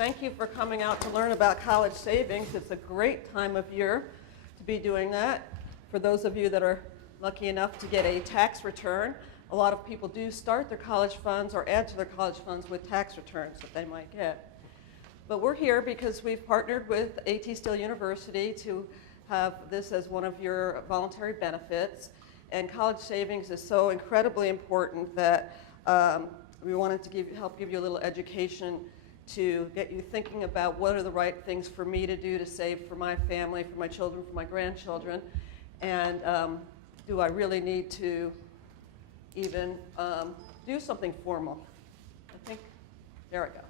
Thank you for coming out to learn about college savings. It's a great time of year to be doing that. For those of you that are lucky enough to get a tax return, a lot of people do start their college funds or add to their college funds with tax returns that they might get. But we're here because we've partnered with A.T. Still University to have this as one of your voluntary benefits. And college savings is so incredibly important that we wanted to help give you a little education to get you thinking about what are the right things for me to do to save for my family, for my children, for my grandchildren, and do I really need to even do something formal? I think, there we go.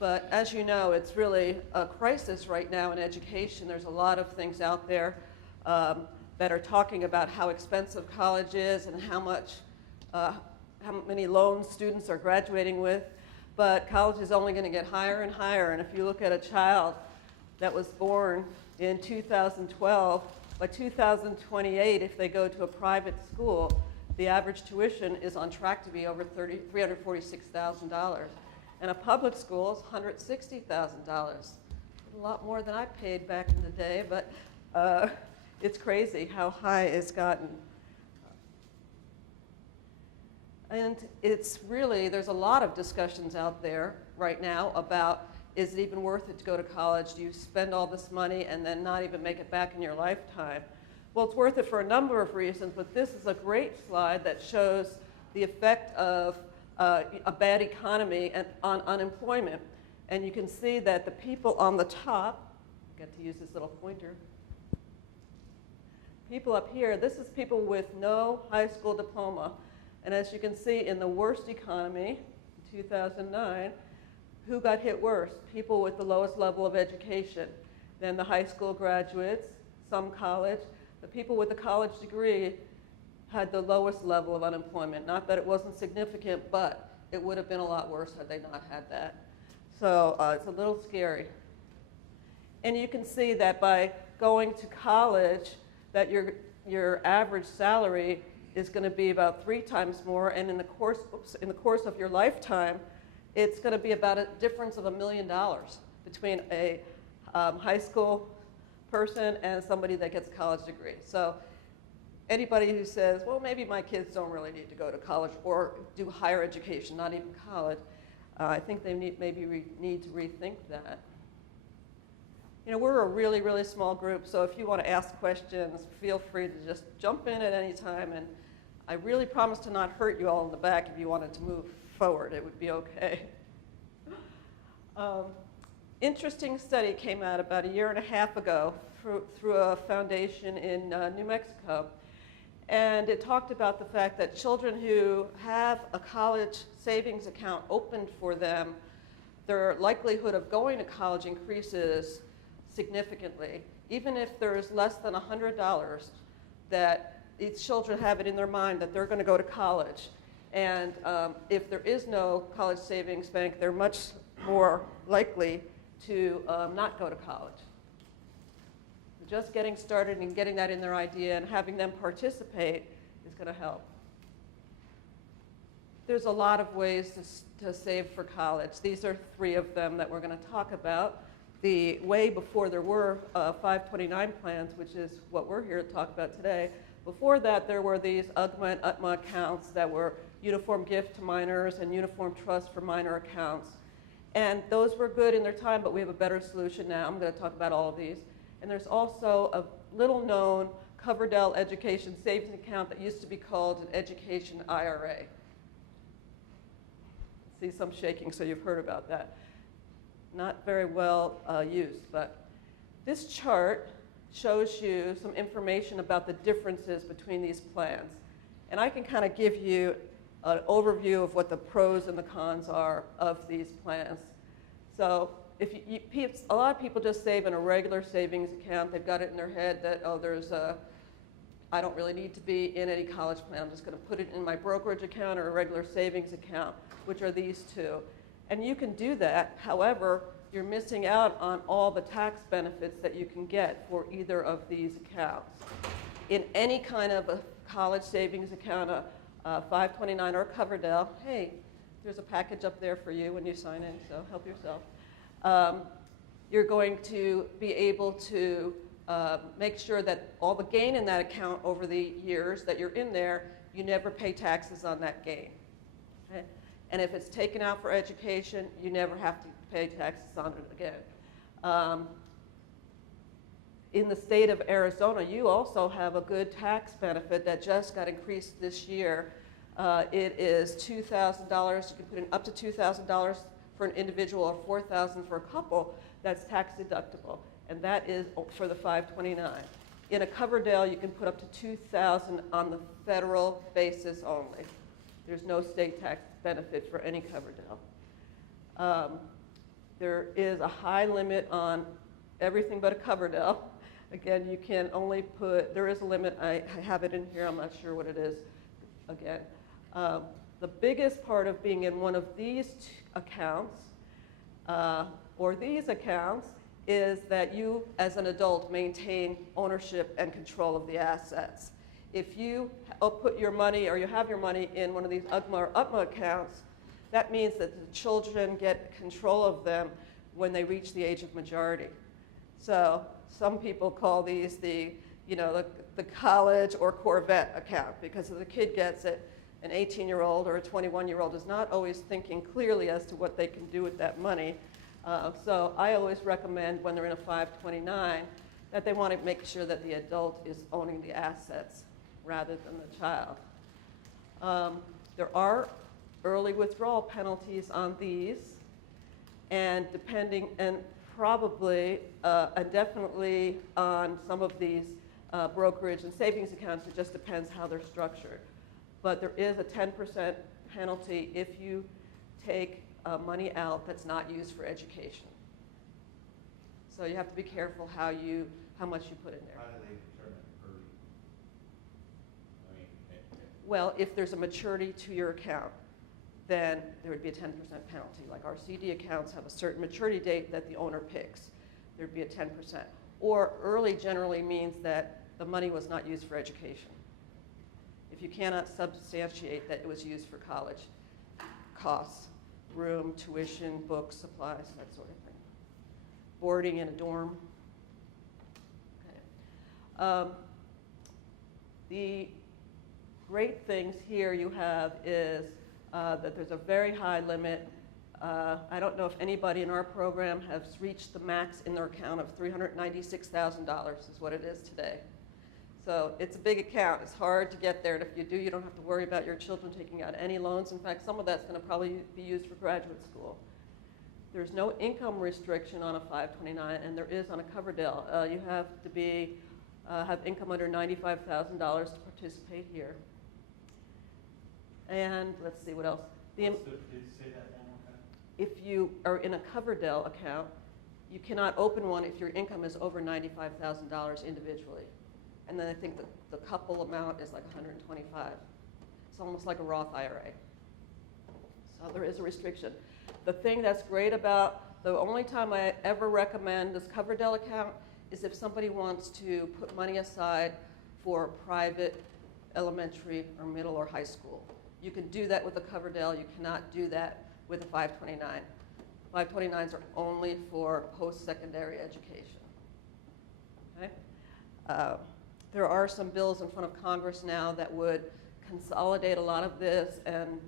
But as you know, it's really a crisis right now in education. There's a lot of things out there that are talking about how expensive college is and how many loans students are graduating with. But college is only going to get higher and higher. And if you look at a child that was born in 2012, by 2028, if they go to a private school, the average tuition is on track to be over $346,000. And a public school is $160,000. A lot more than I paid back in the day, but it's crazy how high it's gotten. And it's really, there's a lot of discussions out there right now about, is it even worth it to go to college? Do you spend all this money and then not even make it back in your lifetime? Well, it's worth it for a number of reasons, but this is a great slide that shows the effect of a bad economy and on unemployment. And you can see that the people on the top, I get to use this little pointer, people up here, this is people with no high school diploma. And as you can see, in the worst economy, 2009, who got hit worse? People with the lowest level of education. Then the high school graduates, some college. The people with the college degree had the lowest level of unemployment. Not that it wasn't significant, but it would have been a lot worse had they not had that. So it's a little scary. And you can see that by going to college, that your average salary is going to be about 3 times more, and in the course of your lifetime, it's going to be about a difference of $1 million between a high school person and somebody that gets a college degree. So anybody who says, well, maybe my kids don't really need to go to college or do higher education, not even college, I think they need to rethink that. You know, we're a really, really small group, so if you want to ask questions, feel free to just jump in at any time, and I really promise to not hurt you all in the back. If you wanted to move forward, it would be okay. Interesting study came out about 1.5 years ago through a foundation in New Mexico, and it talked about the fact that children who have a college savings account opened for them, their likelihood of going to college increases significantly. Even if there's less than $100, that these children have it in their mind that they're going to go to college. And if there is no college savings bank, they're much more likely to not go to college. Just getting started and getting that in their idea and having them participate is going to help. There's a lot of ways to save for college. These are 3 of them that we're going to talk about. The way before there were 529 plans, which is what we're here to talk about today. Before that, there were these UGMA and UTMA accounts that were uniform gift to minors and uniform trust for minor accounts. And those were good in their time, but we have a better solution now. I'm going to talk about all of these. And there's also a little-known Coverdell Education Savings Account that used to be called an Education IRA. See some shaking, so you've heard about that. Not very well used, but this chart shows you some information about the differences between these plans. And I can kind of give you an overview of what the pros and the cons are of these plans. So if a lot of people just save in a regular savings account. They've got it in their head that, oh, I don't really need to be in any college plan. I'm just going to put it in my brokerage account or a regular savings account, which are these 2. And you can do that. However, you're missing out on all the tax benefits that you can get for either of these accounts. In any kind of a college savings account, a 529 or a Coverdell, hey, there's a package up there for you when you sign in, so help yourself. you're going to be able to make sure that all the gain in that account over the years that you're in there, you never pay taxes on that gain. Okay? And if it's taken out for education, you never have to pay taxes on it again. In the state of Arizona, you also have a good tax benefit that just got increased this year. It is $2,000. You can put in up to $2,000 for an individual or $4,000 for a couple. That's tax deductible, and that is for the 529. In a Coverdell, you can put up to $2,000 on the federal basis only. There's no state tax benefit for any Coverdell. There is a high limit on everything but a Coverdell. Again, you can only put, there is a limit, I have it in here, I'm not sure what it is again. The biggest part of being in one of these accounts, or these accounts, is that you, as an adult, maintain ownership and control of the assets. If you put your money, or you have your money in one of these UGMA or UPMA accounts, that means that the children get control of them when they reach the age of majority. So some people call these the college or Corvette account, because if the kid gets it, an 18-year-old or a 21-year-old is not always thinking clearly as to what they can do with that money. So I always recommend when they're in a 529 that they want to make sure that the adult is owning the assets rather than the child. There are early withdrawal penalties on these, and probably and definitely on some of these brokerage and savings accounts. It just depends how they're structured. But there is a 10% penalty if you take money out that's not used for education. So you have to be careful how much you put in there. How do they determine early? I mean, well, if there's a maturity to your account, then there would be a 10% penalty. Like our CD accounts have a certain maturity date that the owner picks. There'd be a 10%. Or early generally means that the money was not used for education. If you cannot substantiate that it was used for college costs, room, tuition, books, supplies, that sort of thing. Boarding in a dorm. Okay. The great things here you have is that there's a very high limit. I don't know if anybody in our program has reached the max in their account of $396,000 is what it is today. So it's a big account. It's hard to get there, and if you do, you don't have to worry about your children taking out any loans. In fact, some of that's going to probably be used for graduate school. There's no income restriction on a 529, and there is on a Coverdell. You have to have income under $95,000 to participate here. And let's see what else. did you say that one more time? If you are in a Coverdell account, you cannot open one if your income is over $95,000 individually. And then I think the couple amount is like $125,000. It's almost like a Roth IRA. So there is a restriction. The thing that's great about, the only time I ever recommend this Coverdell account is if somebody wants to put money aside for private elementary or middle or high school. You can do that with a Coverdell. You cannot do that with a 529. 529s are only for post-secondary education. Okay? There are some bills in front of Congress now that would consolidate a lot of this, and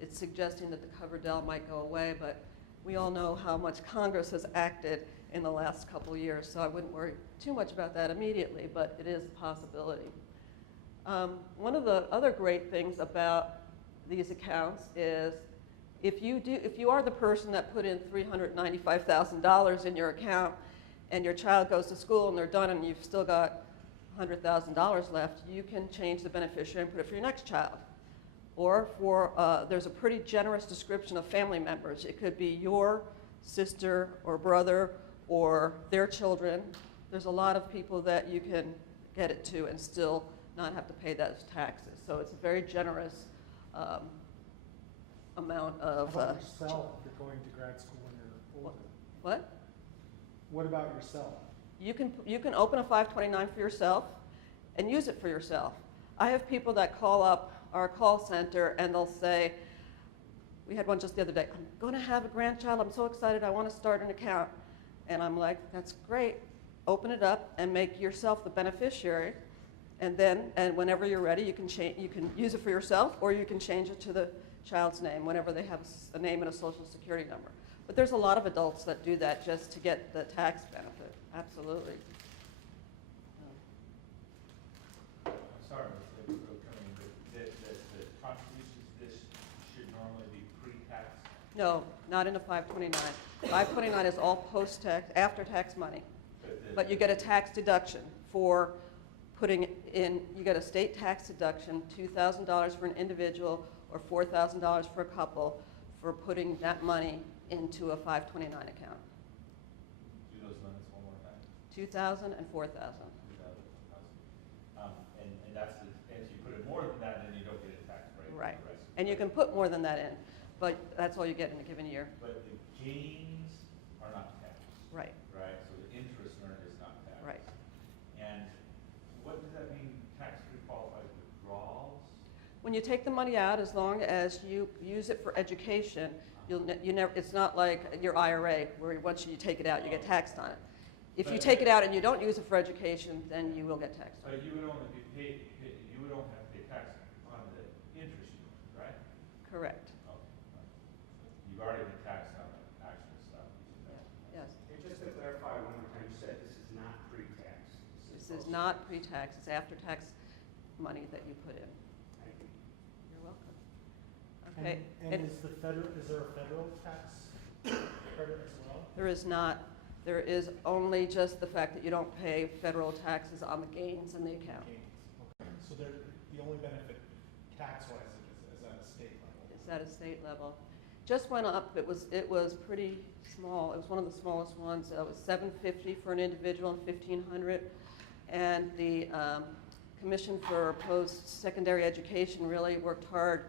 it's suggesting that the Coverdell might go away, but we all know how much Congress has acted in the last couple of years, so I wouldn't worry too much about that immediately, but it is a possibility. One of the other great things about these accounts is if you are the person that put in $395,000 in your account and your child goes to school and they're done and you've still got $100,000 left, you can change the beneficiary and put it for your next child. Or there's a pretty generous description of family members. It could be your sister or brother or their children. There's a lot of people that you can get it to and still not have to pay those taxes. So it's a very generous amount of... How about yourself if you're going to grad school when you're older? What? What about yourself? You can open a 529 for yourself and use it for yourself. I have people that call up our call center and they'll say, We had one just the other day. I'm going to have a grandchild. I'm so excited. I want to start an account. And I'm like, that's great. Open it up and make yourself the beneficiary. And then, and whenever you're ready, you can use it for yourself, or you can change it to the child's name whenever they have a name and a social security number. But there's a lot of adults that do that just to get the tax benefit. Absolutely. I'm sorry, Mr. O'Connor, but the contributions to this should normally be pre-tax? No, not in a 529. 529 is all post-tax, after-tax money. But you get a tax deduction for putting in, you get a state tax deduction, $2,000 for an individual or $4,000 for a couple for putting that money into a 529 account. Do those limits one more time. 2,000 and 4,000. And that's the, and if you put in more than that, then you don't get a tax break. for Right. the rest. And you can put more than that in, but that's all you get in a given year. But the gains are not taxed, Right, right? So the interest earned is not taxed. right. And what does that mean, tax-free qualified withdrawals? When you take the money out, as long as you use it for education, you never, it's not like your IRA, where once you take it out, you get taxed on it. If you take it out and you don't use it for education, then you will get taxed on it. But you would only be paid, you would only have to pay tax on the interest you earned, right? Correct. Okay. You've already been taxed on the actual stuff. Yes. And just to clarify one more time, you said this is not pre-tax. This is not pre-tax, it's after-tax money that you put in. Thank you. You're welcome. Okay. And is there a federal tax credit as well? There is not. There is only just the fact that you don't pay federal taxes on the gains in the account. Gains. Okay. So the only benefit tax-wise is at a state level? It's at a state level. Just went up. It was pretty small. It was one of the smallest ones. It was $750 for an individual and $1,500. And the Commission for Post-Secondary Education really worked hard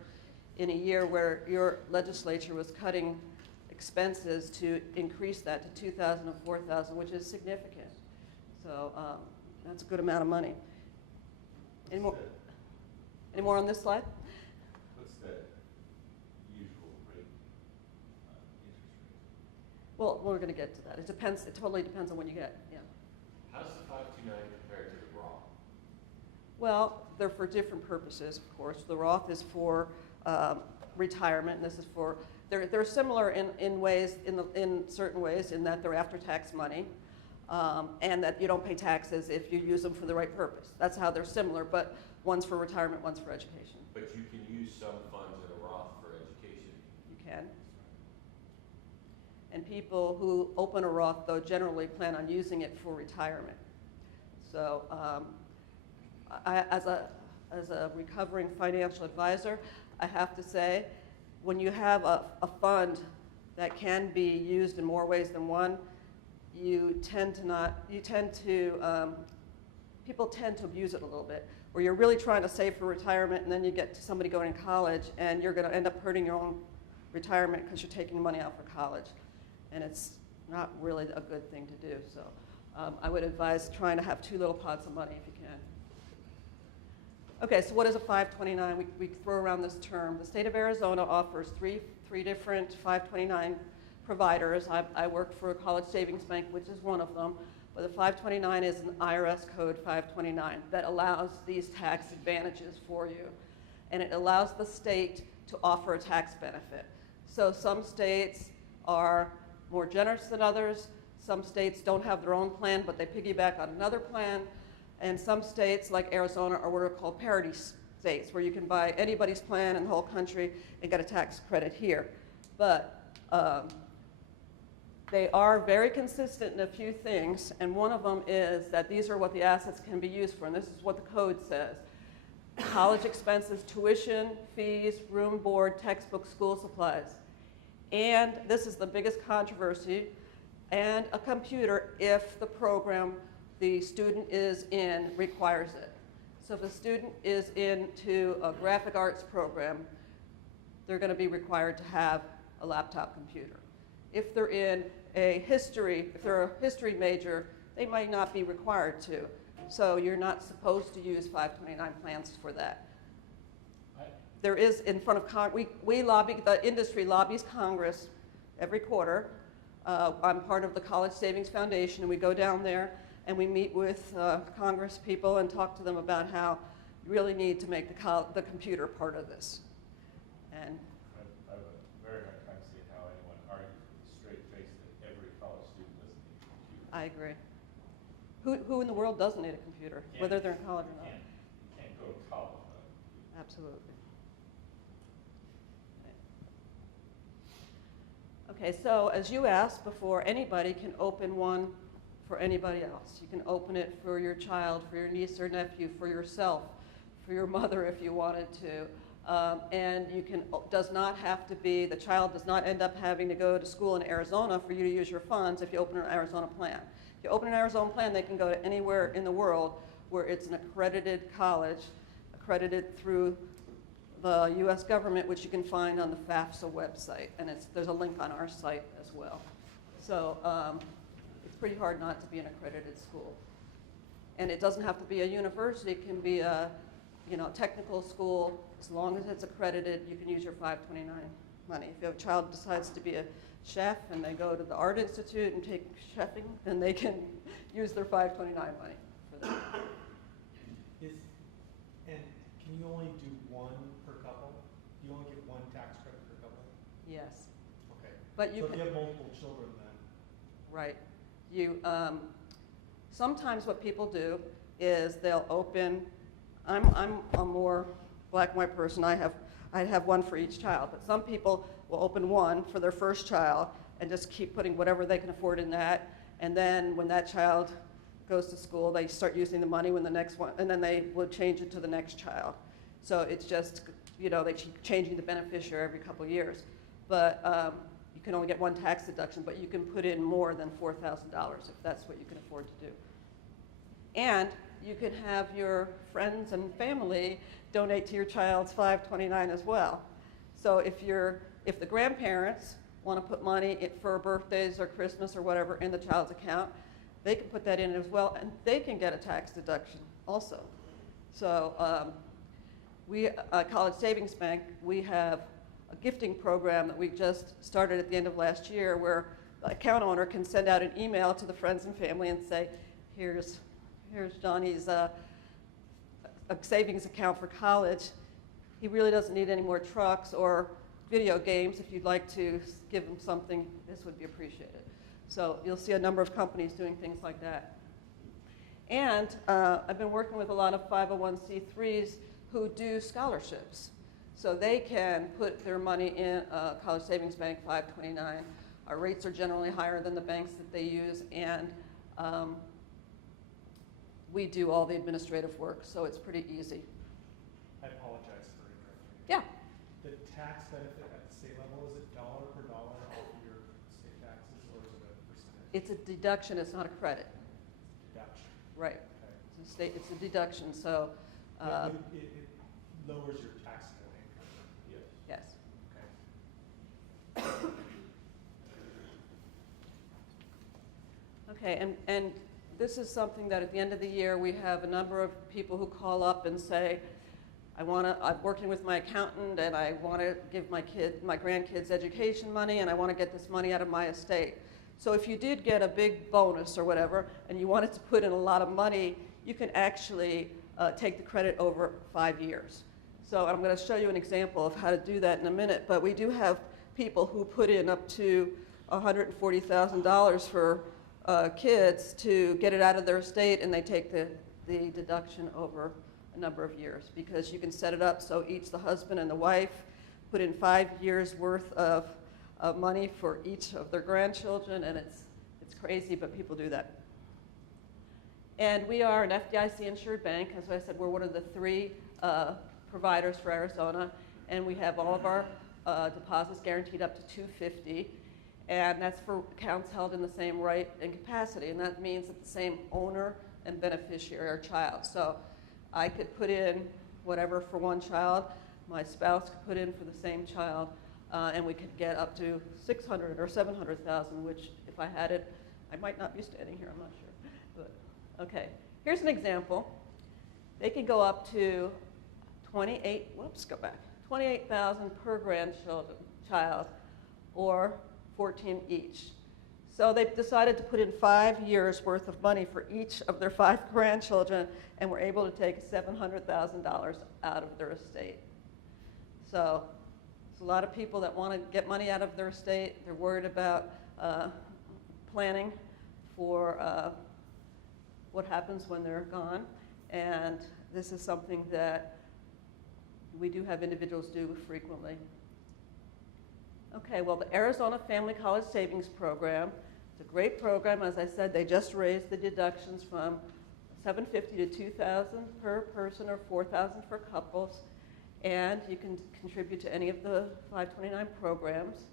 in a year where your legislature was cutting expenses to increase that to $2,000 and $4,000, which is significant. So that's a good amount of money. Any more on this slide? What's the usual rate, interest rate? Well, we're going to get to that. It depends. It totally depends on when you get. Yeah. How does the 529 compare to the Roth? Well, they're for different purposes, of course. The Roth is for retirement, and this is for. They're similar in ways, in certain ways, in that they're after-tax money, and that you don't pay taxes if you use them for the right purpose. That's how they're similar, but one's for retirement, one's for education. But you can use some funds in a Roth for education. You can. And people who open a Roth, though, generally plan on using it for retirement. So as a recovering financial advisor, I have to say, when you have a fund that can be used in more ways than one, people tend to abuse it a little bit, where you're really trying to save for retirement, and then you get to somebody going to college, and you're going to end up hurting your own retirement because you're taking money out for college. And it's not really a good thing to do. So I would advise trying to have two little pots of money if you can. Okay, so what is a 529? We throw around this term. The state of Arizona offers three different 529 providers. I work for a college savings bank, which is one of them. But the 529 is an IRS code 529 that allows these tax advantages for you. And it allows the state to offer a tax benefit. So some states are more generous than others. Some states don't have their own plan, but they piggyback on another plan. And some states, like Arizona, are what are called parity states, where you can buy anybody's plan in the whole country and get a tax credit here. But they are very consistent in a few things, and one of them is that these are what the assets can be used for, and this is what the code says. College expenses, tuition, fees, room, board, textbook, school supplies. And this is the biggest controversy, and a computer if the program the student is in requires it. So if a student is into a graphic arts program, they're going to be required to have a laptop computer. If they're in if they're a history major, they might not be required to. So you're not supposed to use 529 plans for that. there is in front of we lobby, the industry lobbies Congress every quarter. I'm part of the College Savings Foundation, and we go down there and we meet with Congress people and talk to them about how you really need to make the computer part of this. And I have a very hard time seeing how anyone argues with a straight face that every college student doesn't need a computer. I agree. Who in the world doesn't need a computer, whether they're in college or not? You can't go to college without a computer. Absolutely. Okay, so as you asked before, anybody can open one for anybody else. You can open it for your child, for your niece or nephew, for yourself, for your mother if you wanted to. And you can, does not have to be, the child does not end up having to go to school in Arizona for you to use your funds if you open an Arizona plan. If you open an Arizona plan, they can go to anywhere in the world where it's an accredited college, accredited through the U.S. government, which you can find on the FAFSA website, and there's a link on our site as well. So it's pretty hard not to be an accredited school. And it doesn't have to be a university, it can be a technical school. As long as it's accredited, you can use your 529 money. If a child decides to be a chef and they go to the Art Institute and take chefing, then they can use their 529 money for that. And can you only do one per couple? Do you only get one tax credit per couple? Yes. Okay. But you so can, if you have multiple children then? right. You, sometimes what people do is they'll open, I'm a more black and white person, I'd have one for each child, but some people will open one for their first child and just keep putting whatever they can afford in that, and then when that child goes to school, they start using the money when the next one, and then they will change it to the next child. So it's just, they keep changing the beneficiary every couple of years. But you can only get one tax deduction, but you can put in more than $4,000 if that's what you can afford to do. And you can have your friends and family donate to your child's 529 as well. So if the grandparents want to put money for birthdays or Christmas or whatever in the child's account, they can put that in as well, and they can get a tax deduction also. So we, College Savings Bank, we have a gifting program that we just started at the end of last year where the account owner can send out an email to the friends and family and say, here's Johnny's a savings account for college. He really doesn't need any more trucks or video games. If you'd like to give him something, this would be appreciated. So you'll see a number of companies doing things like that. And I've been working with a lot of 501c3s who do scholarships. So they can put their money in College Savings Bank 529. Our rates are generally higher than the banks that they use, and we do all the administrative work, so it's pretty easy. I apologize for interrupting. Yeah. The tax benefit at the state level, is it dollar per dollar off of your state taxes, or is it a percentage? It's a deduction, it's not a credit. Deduction. Right. Okay. It's a deduction, so But it lowers your taxable income. Yes. yes. Okay. Okay, and this is something that at the end of the year we have a number of people who call up and say, I'm working with my accountant and I want to give my grandkids education money and I want to get this money out of my estate. So if you did get a big bonus or whatever and you wanted to put in a lot of money, you can actually take the credit over 5 years. So I'm going to show you an example of how to do that in a minute, but we do have people who put in up to $140,000 for kids to get it out of their estate, and they take the deduction over a number of years because you can set it up so each, the husband and the wife, put in 5 years worth of money for each of their grandchildren, and it's crazy, but people do that. And we are an FDIC insured bank. As I said, we're one of the 3 providers for Arizona, and we have all of our deposits guaranteed up to $250. And that's for accounts held in the same right and capacity, and that means that the same owner and beneficiary are child. So I could put in whatever for one child, my spouse could put in for the same child, and we could get up to $600,000 or $700,000, which if I had it, I might not be standing here, I'm not sure. But okay, here's an example. They can go up to $28,000 per child, or 14 each. So they decided to put in 5 years worth of money for each of their 5 grandchildren, and were able to take $700,000 out of their estate. So there's a lot of people that want to get money out of their estate. They're worried about planning for what happens when they're gone. And this is something that we do have individuals do frequently. Okay, well, the Arizona Family College Savings Program, it's a great program. As I said, they just raised the deductions from $750 to $2,000 per person, or $4,000 for couples. And you can contribute to any of the 529 programs.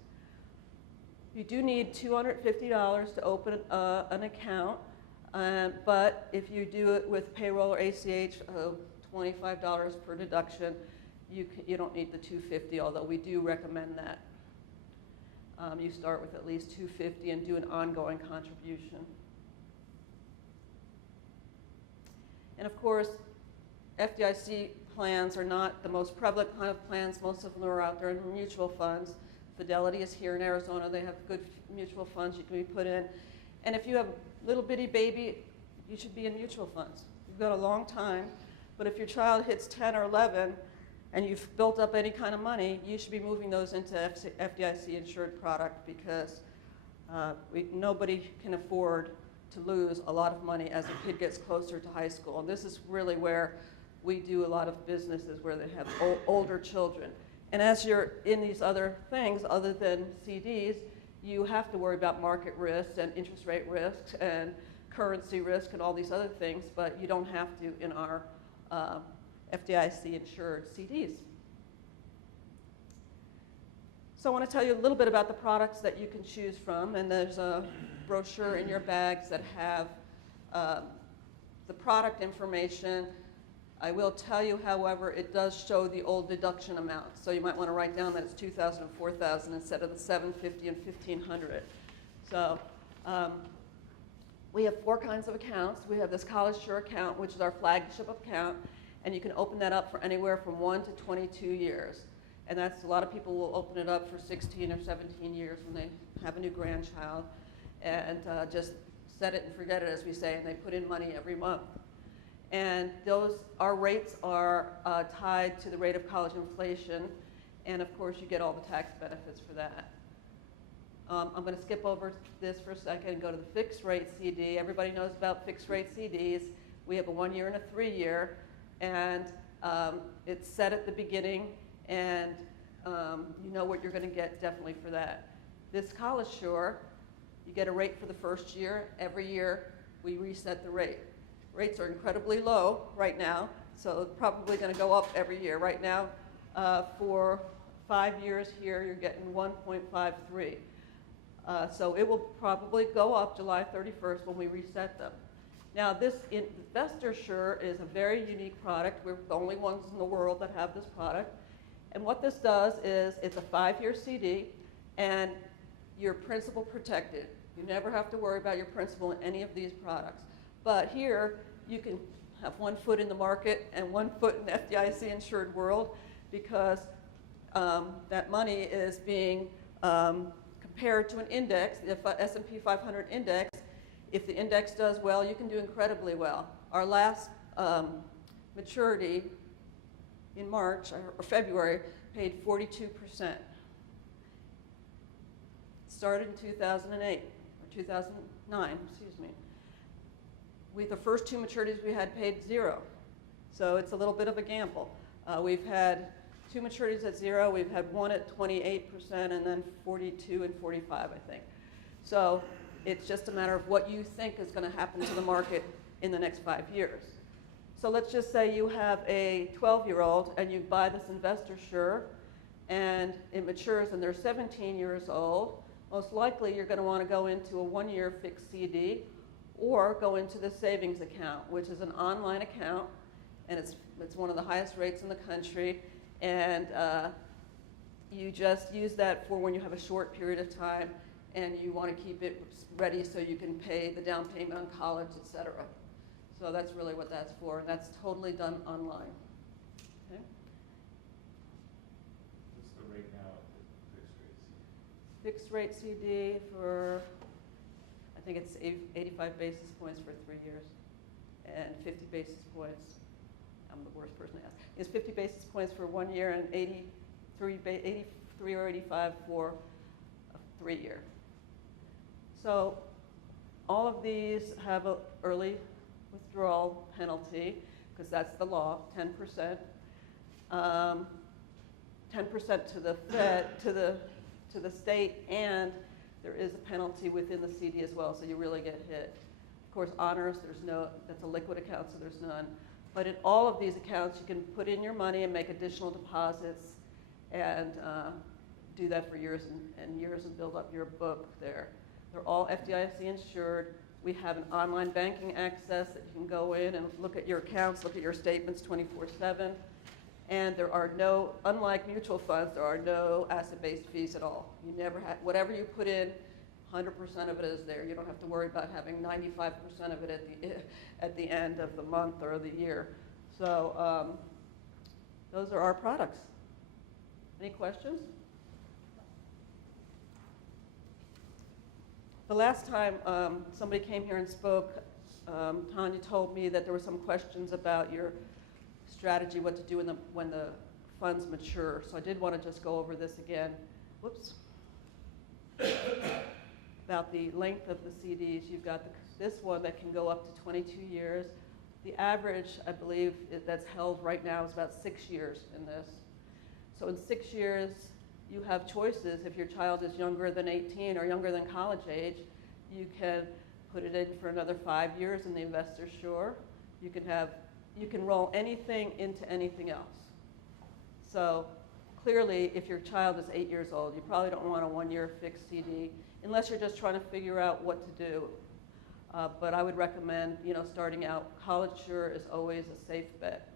You do need $250 to open an account, but if you do it with payroll or ACH, $25 per deduction, you don't need the $250, although we do recommend that. You start with at least $250 and do an ongoing contribution. And of course, FDIC plans are not the most prevalent kind of plans. Most of them are out there in mutual funds. Fidelity is here in Arizona. They have good mutual funds you can be put in. And if you have a little bitty baby, you should be in mutual funds. You've got a long time, but if your child hits 10 or 11 and you've built up any kind of money, you should be moving those into FDIC insured product, because nobody can afford to lose a lot of money as a kid gets closer to high school. And this is really where we do a lot of businesses where they have older children. And as you're in these other things, other than CDs, you have to worry about market risk and interest rate risk and currency risk and all these other things, but you don't have to in our FDIC insured CDs. So I want to tell you a little bit about the products that you can choose from, and there's a brochure in your bags that have the product information. I will tell you, however, it does show the old deduction amount. So you might want to write down that it's $2,000 and $4,000 instead of the $750 and $1,500. So we have 4 kinds of accounts. We have this College Sure account, which is our flagship account, and you can open that up for anywhere from 1 to 22 years. And that's, a lot of people will open it up for 16 or 17 years when they have a new grandchild, and just set it and forget it, as we say, and they put in money every month. And our rates are tied to the rate of college inflation, and of course you get all the tax benefits for that. I'm going to skip over this for a second and go to the fixed rate CD. Everybody knows about fixed rate CDs. We have a 1-year and a 3-year, and it's set at the beginning, and you know what you're going to get definitely for that. This College Sure, you get a rate for the first year. Every year we reset the rate. Rates are incredibly low right now, so it's probably going to go up every year. Right now, for 5 years here, you're getting 1.53. So it will probably go up July 31st when we reset them. Now, this Investor Sure is a very unique product. We're the only ones in the world that have this product. And what this does is it's a 5-year CD, and your principal protected. You never have to worry about your principal in any of these products. But here, you can have 1 foot in the market and 1 foot in the FDIC insured world, because that money is being compared to an index, the S&P 500 index. If the index does well, you can do incredibly well. Our last maturity in March or February paid 42%. Started in 2008 or 2009, excuse me. The first 2 maturities we had paid 0. So it's a little bit of a gamble. We've had 2 maturities at 0. We've had 1 at 28%, and then 42 and 45, I think. So it's just a matter of what you think is going to happen to the market in the next 5 years. So let's just say you have a 12-year-old and you buy this Investor Sure, and it matures and they're 17 years old. Most likely you're going to want to go into a 1-year fixed CD, or go into the savings account, which is an online account, and it's one of the highest rates in the country, and you just use that for when you have a short period of time and you want to keep it ready so you can pay the down payment on college, etc. So that's really what that's for, and that's totally done online. Okay? fixed rate CD for, I think it's 85 basis points for 3 years, and 50 basis points, I'm the worst person to ask, is 50 basis points for 1 year and 83 or 85 for a 3 year. So all of these have an early withdrawal penalty, because that's the law, 10%. 10% to the Fed, to the state, and there is a penalty within the CD as well, so you really get hit. Of course, honors, there's no, that's a liquid account, so there's none. But in all of these accounts, you can put in your money and make additional deposits and do that for years and years and build up your book there. They're all FDIC insured. We have an online banking access that you can go in and look at your accounts, look at your statements 24/7. And there are no, unlike mutual funds, there are no asset-based fees at all. You never have, whatever you put in, 100% of it is there. You don't have to worry about having 95% of it at the end of the month or the year. So those are our products. Any questions? The last time somebody came here and spoke, Tanya told me that there were some questions about your strategy, what to do when the funds mature. So I did want to just go over this again. Whoops. About the length of the CDs. You've got this one that can go up to 22 years. The average, I believe, that's held right now is about 6 years in this. So in 6 years, you have choices. If your child is younger than 18 or younger than college age, you can put it in for another 5 years and the investor's sure. You can roll anything into anything else. So clearly, if your child is 8 years old, you probably don't want a 1-year fixed CD, unless you're just trying to figure out what to do. But I would recommend, starting out, College Sure is always a safe bet.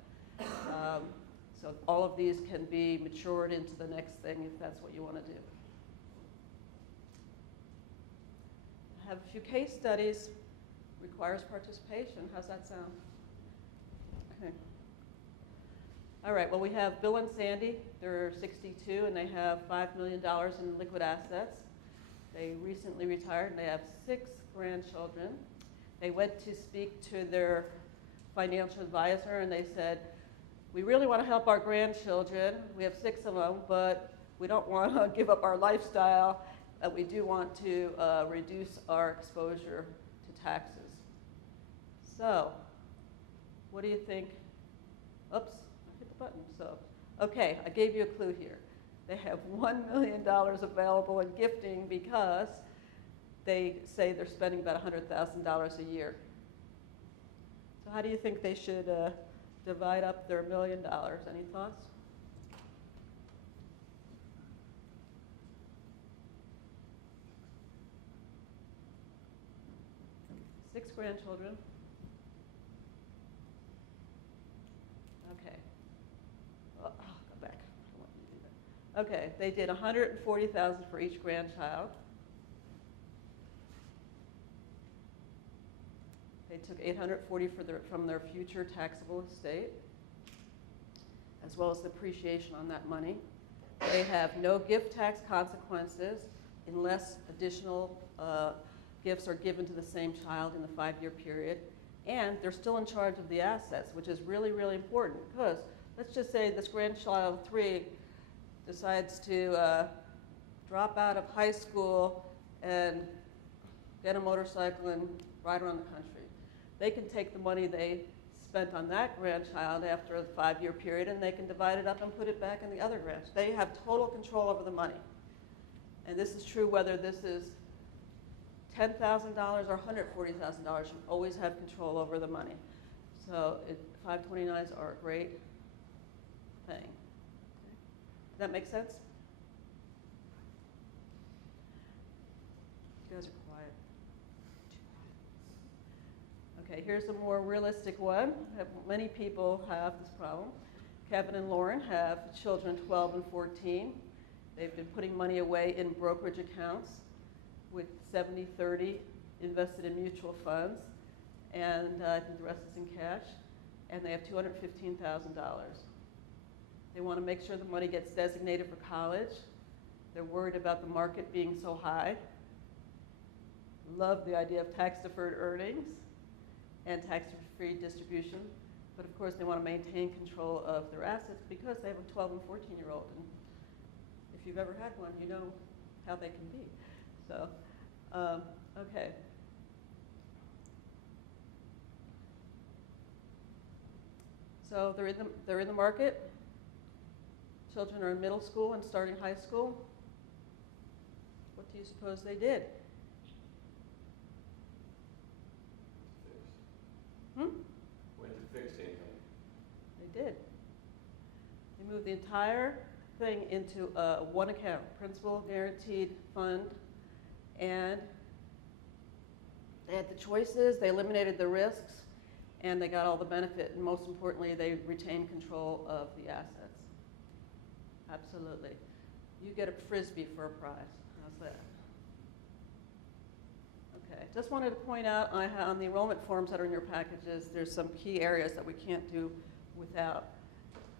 So all of these can be matured into the next thing if that's what you want to do. I have a few case studies. Requires participation. How's that sound? Okay. All right, well, we have Bill and Sandy. They're 62, and they have $5 million in liquid assets. They recently retired, and they have 6 grandchildren. They went to speak to their financial advisor, and they said, we really want to help our grandchildren. We have 6 of them, but we don't want to give up our lifestyle. We do want to reduce our exposure to taxes. So, what do you think? Oops, I hit the button. So, okay, I gave you a clue here. They have $1 million available in gifting because they say they're spending about $100,000 a year. So how do you think they should divide up their $1 million? Any thoughts? Six grandchildren. Okay. Oh, go back. I don't want you to do that. Okay, they did $140,000 for each grandchild. They took $840 from their future taxable estate, as well as the appreciation on that money. They have no gift tax consequences unless additional gifts are given to the same child in the 5-year period. And they're still in charge of the assets, which is really, really important, because let's just say this grandchild 3 decides to drop out of high school and get a motorcycle and ride around the country. They can take the money they spent on that grandchild after a 5-year period, and they can divide it up and put it back in the other grandchild. They have total control over the money. And this is true whether this is $10,000 or $140,000. You always have control over the money. So 529s are a great thing. Okay. Does that make sense? You guys are quiet. Okay, here's a more realistic one. Many people have this problem. Kevin and Lauren have children 12 and 14. They've been putting money away in brokerage accounts with 70-30 invested in mutual funds, and I think the rest is in cash, and they have $215,000. They want to make sure the money gets designated for college, They're worried about the market being so high. Love the idea of tax-deferred earnings and tax-free distribution. But of course, they want to maintain control of their assets because they have a 12 and 14-year-old. And if you've ever had one, you know how they can be. So, okay. So they're in the market. Children are in middle school and starting high school. What do you suppose they did? Went to fixed income. They did. They moved the entire thing into one account, principal guaranteed fund, and they had the choices, they eliminated the risks, and they got all the benefit, and most importantly, they retained control of the assets. Absolutely. You get a Frisbee for a prize. How's that? Okay, just wanted to point out on the enrollment forms that are in your packages, there's some key areas that we can't do without.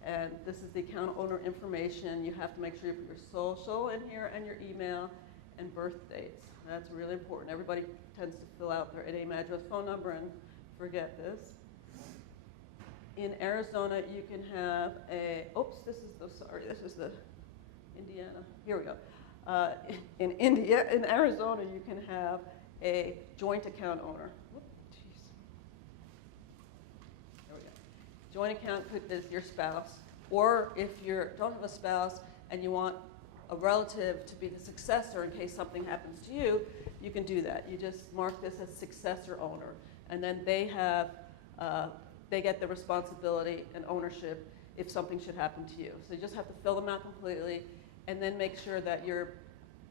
And this is the account owner information. You have to make sure you put your social in here and your email and birth dates. That's really important. Everybody tends to fill out their name, address, phone number, and forget this. In Arizona, you can have this is the Indiana. Here we go. In Arizona, you can have a joint account owner. Whoop, jeez. There we go. Joint account is your spouse, or if you don't have a spouse and you want a relative to be the successor in case something happens to you, you can do that. You just mark this as successor owner, and then they get the responsibility and ownership if something should happen to you. So you just have to fill them out completely, and then make sure that your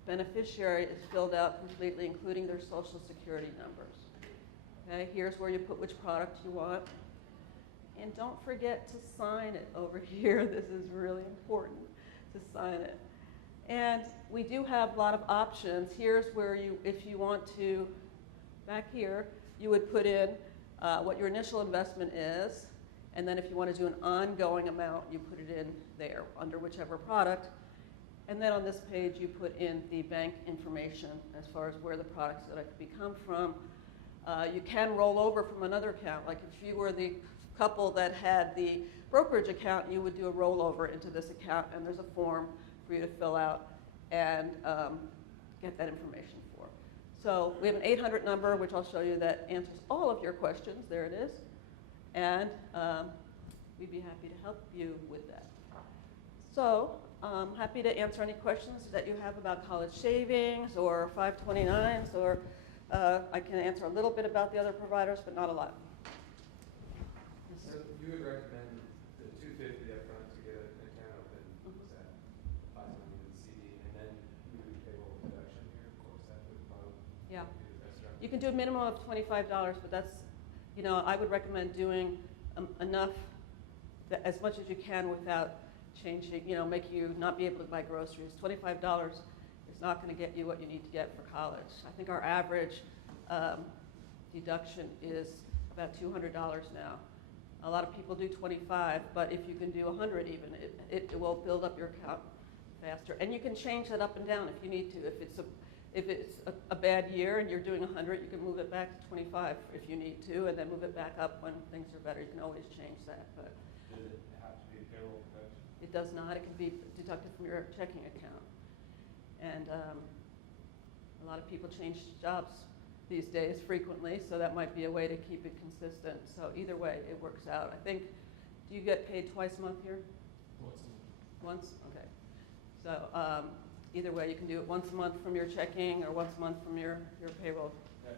beneficiary is filled out completely, including their social security numbers. Okay, here's where you put which product you want. And don't forget to sign it over here. This is really important to sign it. And we do have a lot of options. Here's where if you want to, back here, you would put in what your initial investment is, and then if you want to do an ongoing amount, you put it in there under whichever product. And then on this page, you put in the bank information as far as where the products that could come from. You can roll over from another account. Like if you were the couple that had the brokerage account, you would do a rollover into this account, and there's a form for you to fill out and get that information for. So we have an 800 number, which I'll show you, that answers all of your questions. There it is. And we'd be happy to help you with that. So I'm happy to answer any questions that you have about college savings or 529s, or I can answer a little bit about the other providers, but not a lot. So you would recommend the $250 up front to get an account open, was that $5 million in CD, and then you would pay payroll deduction here, of course, that would probably Yeah. be the best route. You can do a minimum of $25, but that's, I would recommend doing enough, as much as you can without changing, make you not be able to buy groceries. $25 is not going to get you what you need to get for college. I think our average deduction is about $200 now. A lot of people do 25, but if you can do 100 even, it will build up your account faster. And you can change that up and down if you need to. If it's a bad year and you're doing 100, you can move it back to 25 if you need to, and then move it back up when things are better. You can always change that. But Does it have to be a payroll deduction? it does not. It can be deducted from your checking account. And a lot of people change jobs these days frequently, so that might be a way to keep it consistent. So either way, it works out. I think, do you get paid twice a month here? Once? Okay. So either way, you can do it once a month from your checking or once a month from your payroll. Now,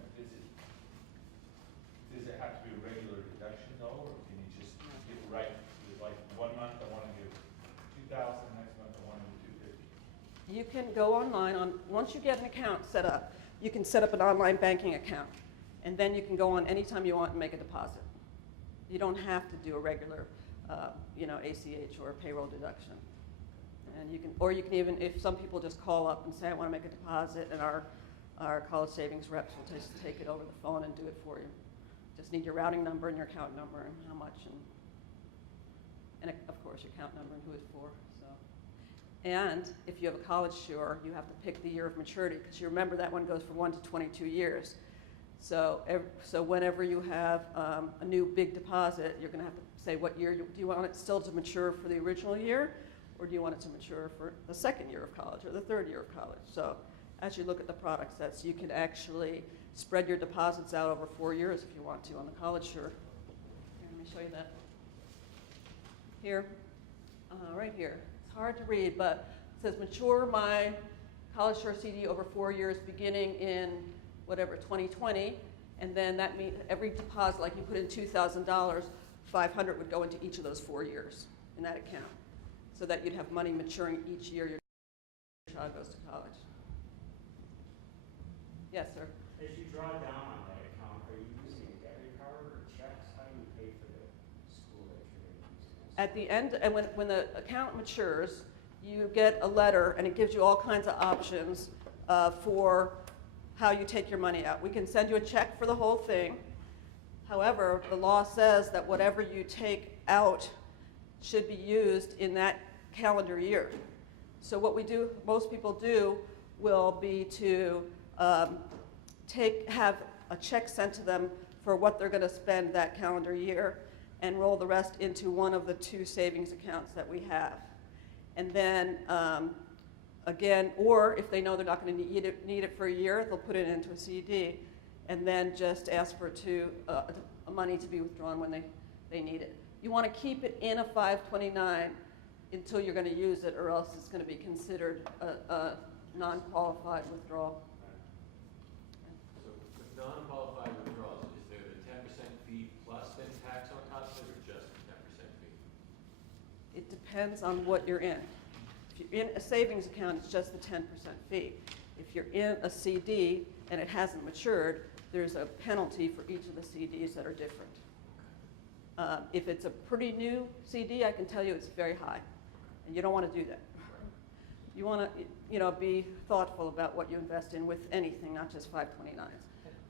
does it have to be a regular deduction though, or can you just give it right, like 1 month I want to give 2,000, next month I want to do 250? You can go online once you get an account set up, you can set up an online banking account, and then you can go on anytime you want and make a deposit. You don't have to do a regular, ACH or a payroll deduction. And you can even, if some people just call up and say, I want to make a deposit, and our college savings reps will just take it over the phone and do it for you. Just need your routing number and your account number and how much, and of course your account number and who it's for. So And if you have a college shore, you have to pick the year of maturity, because you remember that one goes from 1 to 22 years. So, so whenever you have a new big deposit, you're going to have to say what year, do you want it still to mature for the original year, or do you want it to mature for the second year of college or the third year of college? So as you look at the product sets, you can actually spread your deposits out over 4 years if you want to on the college shore. Here, let me show you that. Here, right here. It's hard to read, but it says mature my college shore CD over 4 years beginning in whatever, 2020, and then that means every deposit, like you put in $2,000, $500 would go into each of those 4 years in that account, so that you'd have money maturing each year your child goes to college. Yes, sir. As you draw down on that account, are you using a debit card or checks? How do you pay for the school that you're going to use? At the end, and when the account matures, you get a letter, and it gives you all kinds of options for how you take your money out. We can send you a check for the whole thing. However, the law says that whatever you take out should be used in that calendar year. So what we do, most people do, will be to have a check sent to them for what they're going to spend that calendar year, and roll the rest into one of the 2 savings accounts that we have. And then again, or if they know they're not going to need it for a year, they'll put it into a CD, and then just ask for money to be withdrawn when they need it. You want to keep it in a 529 until you're going to use it, or else it's going to be considered a non-qualified withdrawal. So with non-qualified withdrawals, is there the 10% fee plus then tax on top of it, or just the 10% fee? It depends on what you're in. If you're in a savings account, it's just the 10% fee. If you're in a CD and it hasn't matured, there's a penalty for each of the CDs that are different. If it's a pretty new CD, I can tell you it's very high, and you don't want to do that. You want to, be thoughtful about what you invest in with anything, not just 529s.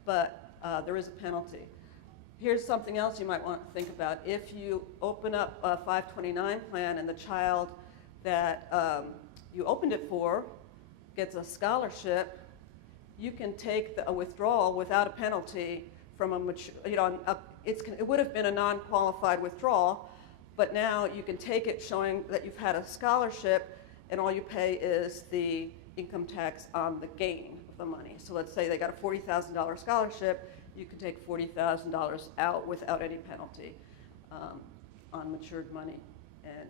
But there is a penalty. Here's something else you might want to think about. If you open up a 529 plan and the child that you opened it for gets a scholarship, you can take a withdrawal without a penalty from a mature, it would have been a non-qualified withdrawal, but now you can take it showing that you've had a scholarship, and all you pay is the income tax on the gain of the money. So let's say they got a $40,000 scholarship, you can take $40,000 out without any penalty on matured money, and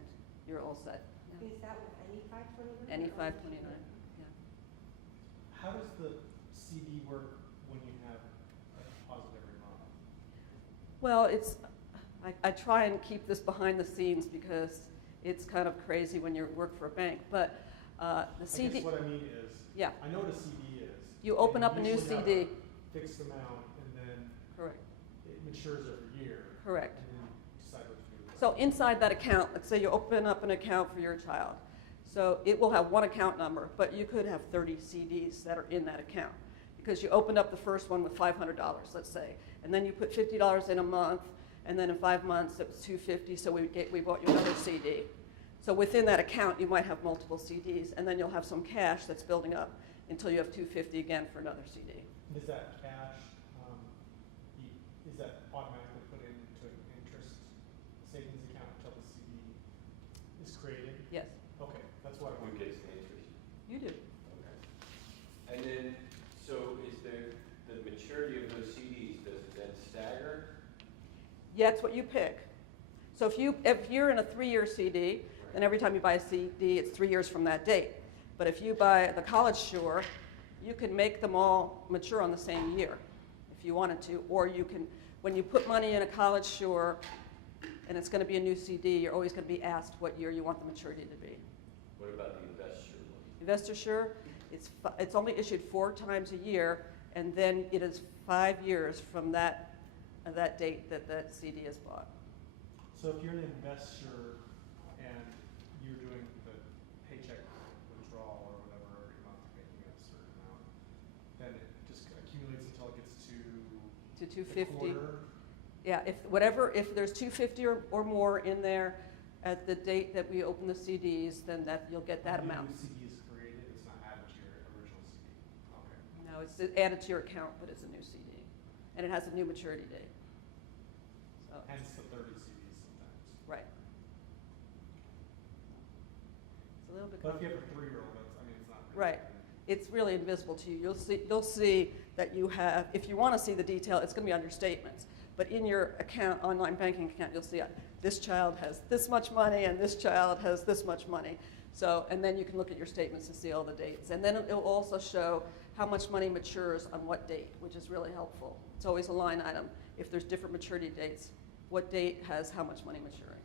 you're all set. Yeah. Is that with any 529? Any 529, yeah. How does the CD work when you have a deposit every month? Well, I try and keep this behind the scenes because it's kind of crazy when you work for a bank, but the CD. I guess what I mean is, yeah. I know what a CD is. You open and up a new usually have CD. a fixed amount, and then Correct. it matures every year. Correct. And then decide what to do with it. So inside that account, let's say you open up an account for your child. So it will have one account number, but you could have 30 CDs that are in that account, because you opened up the first one with $500, let's say, and then you put $50 in a month, and then in 5 months it was $250, so we bought you another CD. So within that account, you might have multiple CDs, and then you'll have some cash that's building up until you have $250 again for another CD. Does that cash, is that automatically put into an interest savings account until the CD is created? Yes, Okay, that's what I Who want. gets the interest? you do. Okay. And then, so is there, the maturity of those CDs, does it then stagger? Yeah, it's what you pick. So if you're in a 3-year CD, then every time you buy a CD, it's 3 years from that date. But if you buy the College Shore, you can make them all mature on the same year if you wanted to. Or you can, when you put money in a College Shore and it's going to be a new CD, you're always going to be asked what year you want the maturity to be. What about the Investure one? Investor Sure, it's only issued 4 times a year, and then it is 5 years from that date that that CD is bought. So if you're an investor and you're doing the paycheck withdrawal or whatever every month, you're making a certain amount, then it just accumulates until it gets to To the 250. quarter. Yeah, if there's 250 or more in there, at the date that we open the CDs, then that, you'll get that When amount. the new CD is created, it's not added to your original CD. Okay. No, it's added to your account, but it's a new CD. And it has a new maturity date. So, Hence the 30 CDs sometimes. right. It's a little bit. But if you have a 3-year-old, that's, I mean, it's not. Right. It's really invisible to you. You'll see that you have, if you want to see the detail, it's going to be on your statements. But in your account, online banking account, you'll see this child has this much money and this child has this much money. So, and then you can look at your statements and see all the dates. And then it'll also show how much money matures on what date, which is really helpful. It's always a line item. If there's different maturity dates, what date has how much money maturing?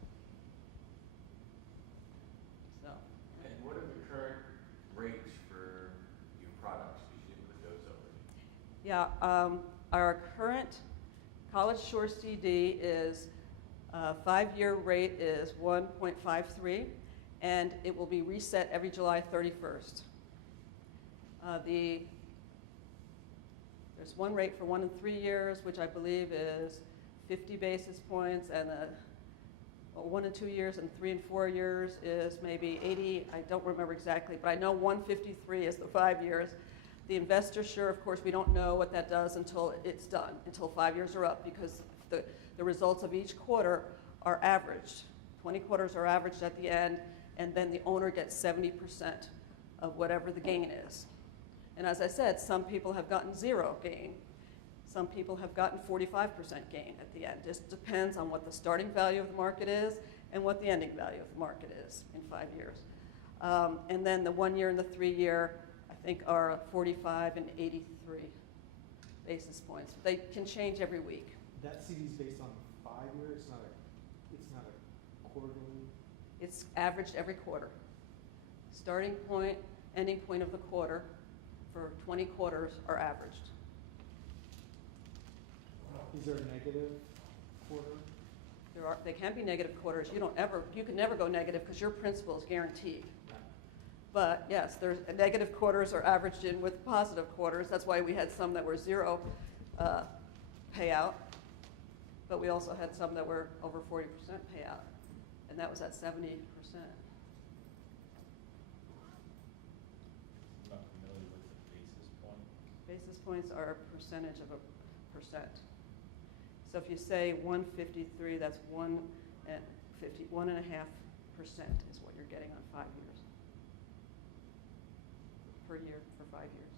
So, And what are the current rates for your products? Because you didn't put those over. yeah, our current College Shore CD is, 5-year rate is 1.53, and it will be reset every July 31st. There's one rate for 1 and 3 years, which I believe is 50 basis points, and 1 and 2 years and 3 and 4 years is maybe 80. I don't remember exactly, but I know 153 is the 5 years. The Investor Sure, of course, we don't know what that does until it's done, until 5 years are up, because the results of each quarter are averaged. 20 quarters are averaged at the end, and then the owner gets 70% of whatever the gain is. And as I said, some people have gotten 0 gain. Some people have gotten 45% gain at the end. Just depends on what the starting value of the market is and what the ending value of the market is in 5 years. And then the 1 year and the 3 year, I think, are 45 and 83 basis points. They can change every week. That CD is based on 5 years, it's not a quarterly. It's averaged every quarter. Starting point, ending point of the quarter for 20 quarters are averaged. Is there a negative quarter? They can be negative quarters. You can never go negative because your principal is guaranteed. But yes, there's negative quarters are averaged in with positive quarters. That's why we had some that were 0 payout, but we also had some that were over 40% payout, and that was at 70%. I'm not familiar with the basis point. Basis points are a percentage of a percent. So if you say 153, that's 1.5% is what you're getting on 5 years. Per year for 5 years.